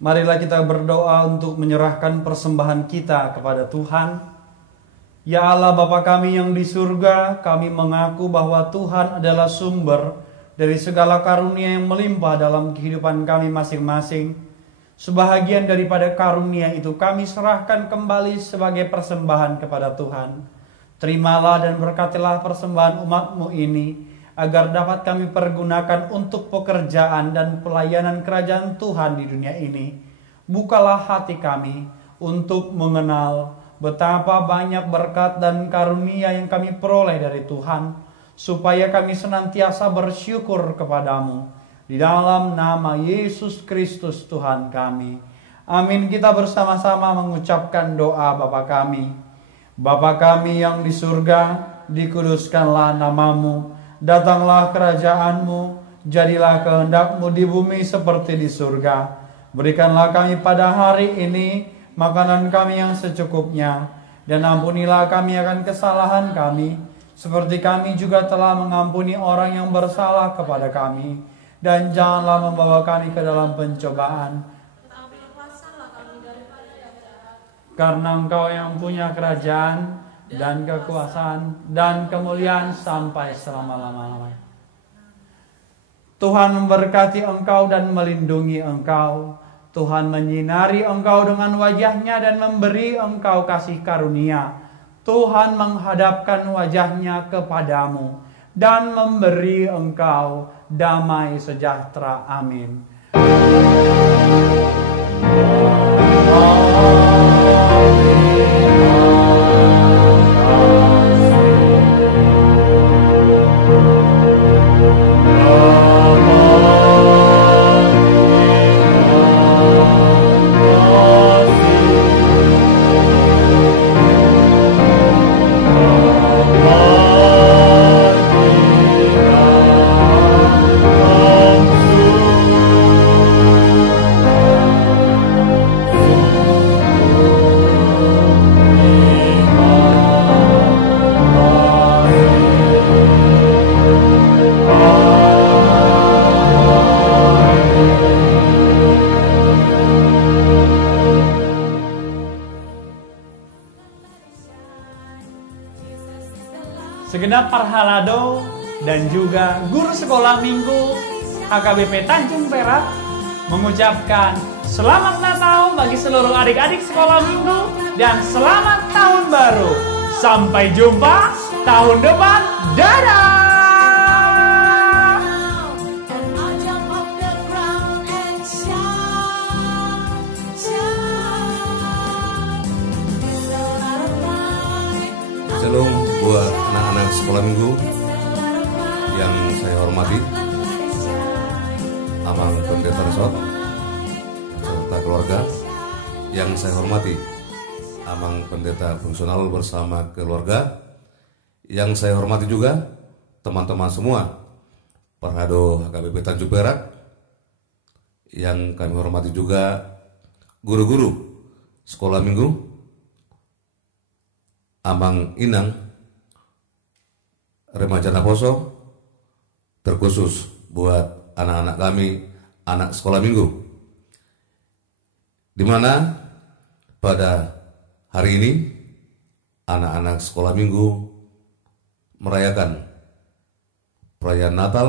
Marilah kita berdoa untuk menyerahkan persembahan kita kepada Tuhan. Ya Allah Bapa kami yang di surga, kami mengaku bahwa Tuhan adalah sumber dari segala karunia yang melimpah dalam kehidupan kami masing-masing. Sebahagian daripada karunia itu kami serahkan kembali sebagai persembahan kepada Tuhan. Terimalah dan berkatilah persembahan umat-Mu ini, agar dapat kami pergunakan untuk pekerjaan dan pelayanan kerajaan Tuhan di dunia ini. Bukalah hati kami untuk mengenal betapa banyak berkat dan karunia yang kami peroleh dari Tuhan, supaya kami senantiasa bersyukur kepadamu. Di dalam nama Yesus Kristus Tuhan kami. Amin. Kita bersama-sama mengucapkan doa Bapa kami. Bapa kami yang di surga, dikuduskanlah namamu. Datanglah kerajaanmu, jadilah kehendak-Mu di bumi seperti di surga. Berikanlah kami pada hari ini makanan kami yang secukupnya, dan ampunilah kami akan kesalahan kami, seperti kami juga telah mengampuni orang yang bersalah kepada kami. Dan janganlah membawa kami ke dalam pencobaan, karena Engkau yang punya kerajaan dan kekuasaan dan kemuliaan sampai selama-lamanya. Tuhan memberkati engkau dan melindungi engkau. Tuhan menyinari engkau dengan wajah-Nya dan memberi engkau kasih karunia. Tuhan menghadapkan wajah-Nya kepadamu dan memberi engkau damai sejahtera. Amin. Segenap Parhalado dan juga guru sekolah minggu HKBP Tanjung Perak mengucapkan selamat Natal bagi seluruh adik-adik sekolah minggu dan selamat tahun baru. Sampai jumpa tahun depan. Dadah! Shalom buat anak-anak sekolah minggu yang saya hormati, Amang Pendeta Resort serta keluarga yang saya hormati, Amang Pendeta Fungsional bersama keluarga yang saya hormati juga teman-teman semua Parhalado HKBP Tanjung Perak yang kami hormati juga guru-guru sekolah minggu Amang Inang Remaja Naposo, terkhusus buat anak-anak kami, anak sekolah minggu, di mana pada hari ini anak-anak sekolah minggu merayakan perayaan Natal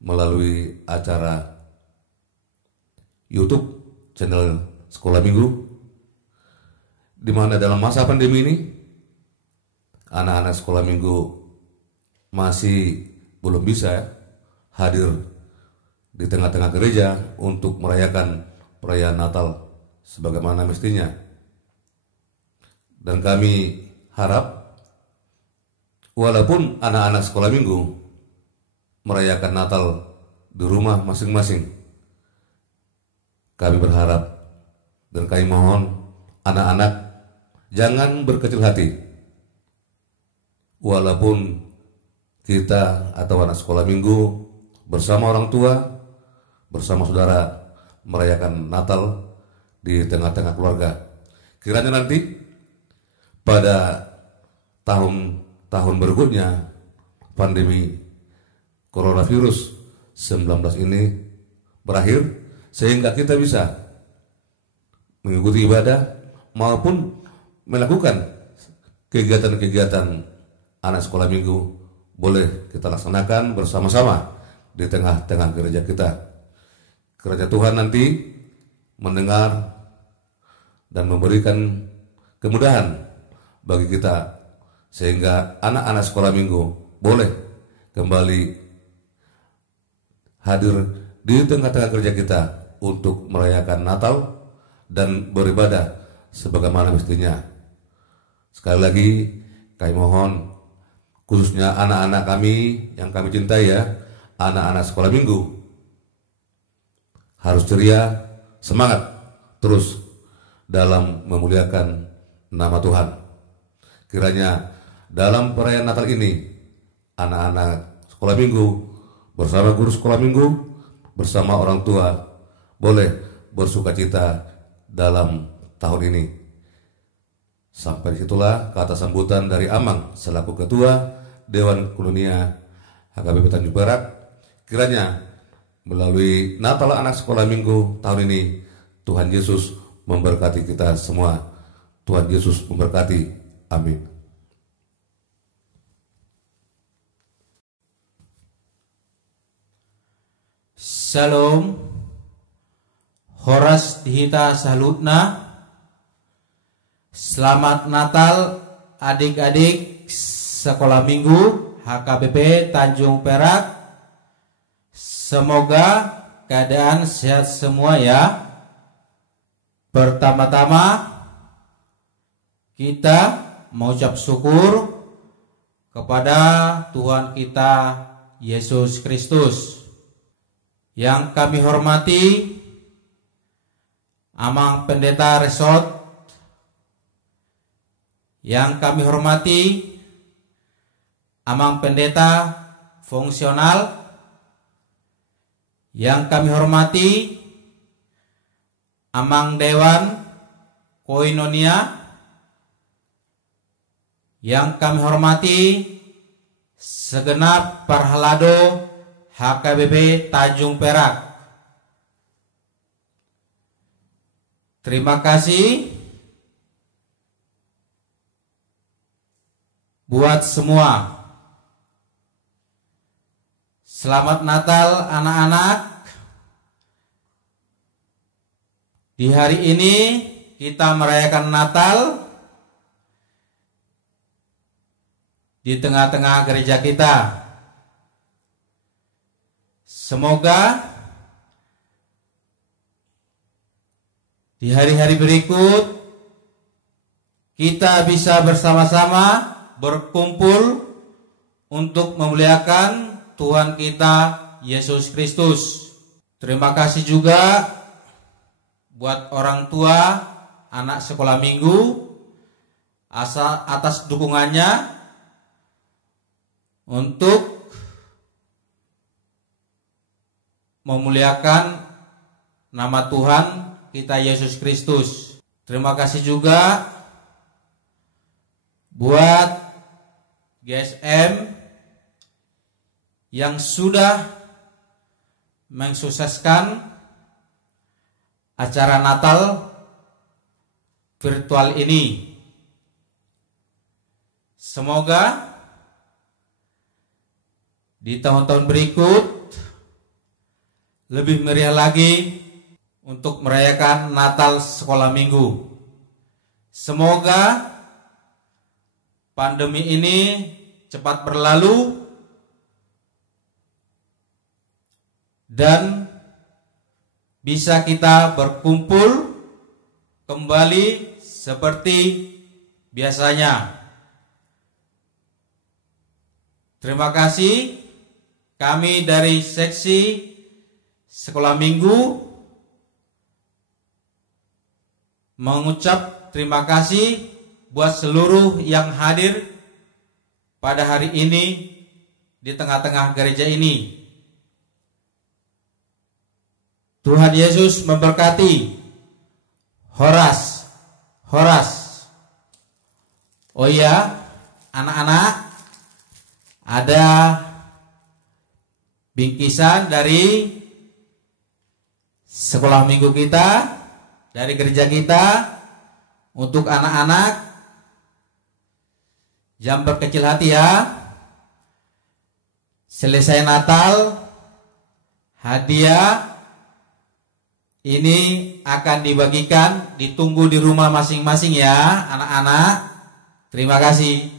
melalui acara YouTube channel sekolah minggu, di mana dalam masa pandemi ini anak-anak sekolah minggu masih belum bisa hadir di tengah-tengah gereja untuk merayakan perayaan Natal sebagaimana mestinya. Dan kami harap walaupun anak-anak sekolah minggu merayakan Natal di rumah masing-masing, kami berharap dan kami mohon anak-anak jangan berkecil hati. Walaupun kita atau anak sekolah minggu bersama orang tua, bersama saudara merayakan Natal di tengah-tengah keluarga, kiranya nanti pada tahun berikutnya pandemi coronavirus 19 ini berakhir, sehingga kita bisa mengikuti ibadah maupun melakukan kegiatan-kegiatan anak sekolah minggu boleh kita laksanakan bersama-sama di tengah-tengah gereja kita. Gereja Tuhan nanti mendengar dan memberikan kemudahan bagi kita sehingga anak-anak sekolah minggu boleh kembali hadir di tengah-tengah gereja kita untuk merayakan Natal dan beribadah sebagaimana mestinya. Sekali lagi kami mohon khususnya anak-anak kami yang kami cintai ya, anak-anak sekolah minggu harus ceria, semangat terus dalam memuliakan nama Tuhan. Kiranya dalam perayaan Natal ini anak-anak sekolah minggu bersama guru sekolah minggu bersama orang tua boleh bersukacita dalam tahun ini. Sampai disitulah kata sambutan dari Amang selaku Ketua Dewan Kolonia HKBP Tanjung Perak. Kiranya melalui Natal anak sekolah minggu tahun ini Tuhan Yesus memberkati kita semua. Tuhan Yesus memberkati. Amin. Shalom. Horas dihita salutna. Selamat Natal adik-adik sekolah minggu HKBP Tanjung Perak. Semoga keadaan sehat semua ya. Pertama-tama kita mengucap syukur kepada Tuhan kita Yesus Kristus. Yang kami hormati Amang Pendeta Resort, yang kami hormati Amang Pendeta Fungsional, yang kami hormati Amang Dewan Koinonia, yang kami hormati segenap Parhalado HKBP Tanjung Perak. Terima kasih buat semua. Selamat Natal anak-anak. Di hari ini kita merayakan Natal di tengah-tengah gereja kita. Semoga di hari-hari berikut kita bisa bersama-sama berkumpul untuk memuliakan Tuhan kita Yesus Kristus. Terima kasih juga buat orang tua anak sekolah minggu atas dukungannya untuk memuliakan nama Tuhan kita Yesus Kristus. Terima kasih juga buat GSM yang sudah mensukseskan acara Natal virtual ini. Semoga di tahun-tahun berikut lebih meriah lagi untuk merayakan Natal sekolah minggu. Semoga pandemi ini cepat berlalu dan bisa kita berkumpul kembali seperti biasanya. Terima kasih. Kami dari seksi sekolah minggu mengucap terima kasih buat seluruh yang hadir pada hari ini di tengah-tengah gereja ini. Tuhan Yesus memberkati. Horas. Oh iya, anak-anak, ada bingkisan dari sekolah minggu kita, dari gereja kita, untuk anak-anak. Jam berkecil hati ya. Selesai Natal, hadiah ini akan dibagikan, ditunggu di rumah masing-masing ya anak-anak. Terima kasih.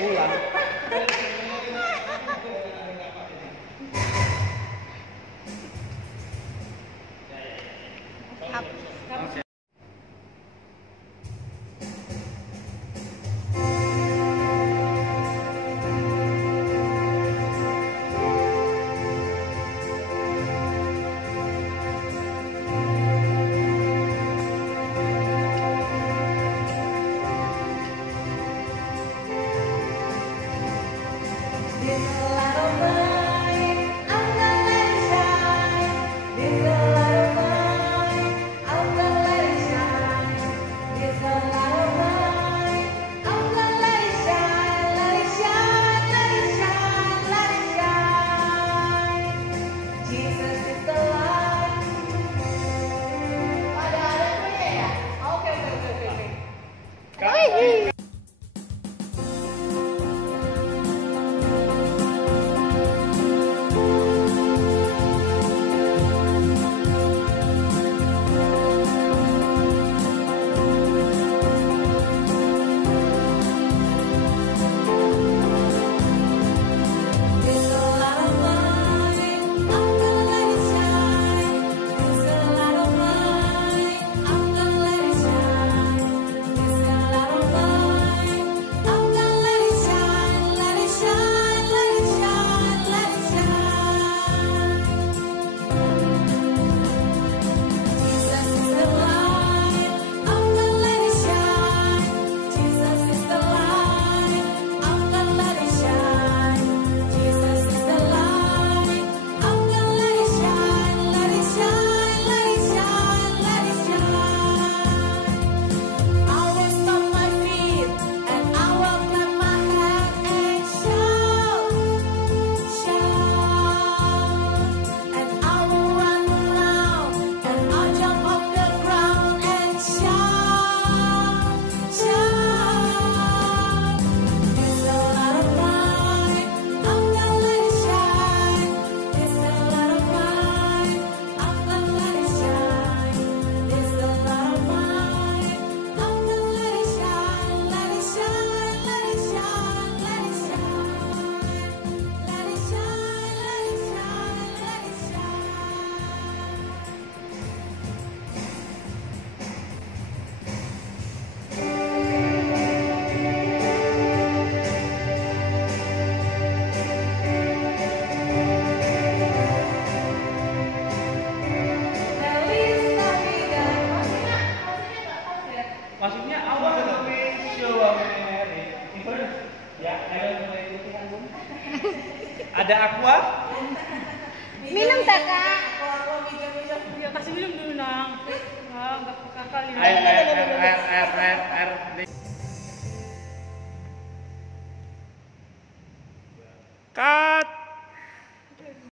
Ulang. Ada aqua? Minum kakak. Ya kasih minum dulu nang. Enggak kakak ini. Ayo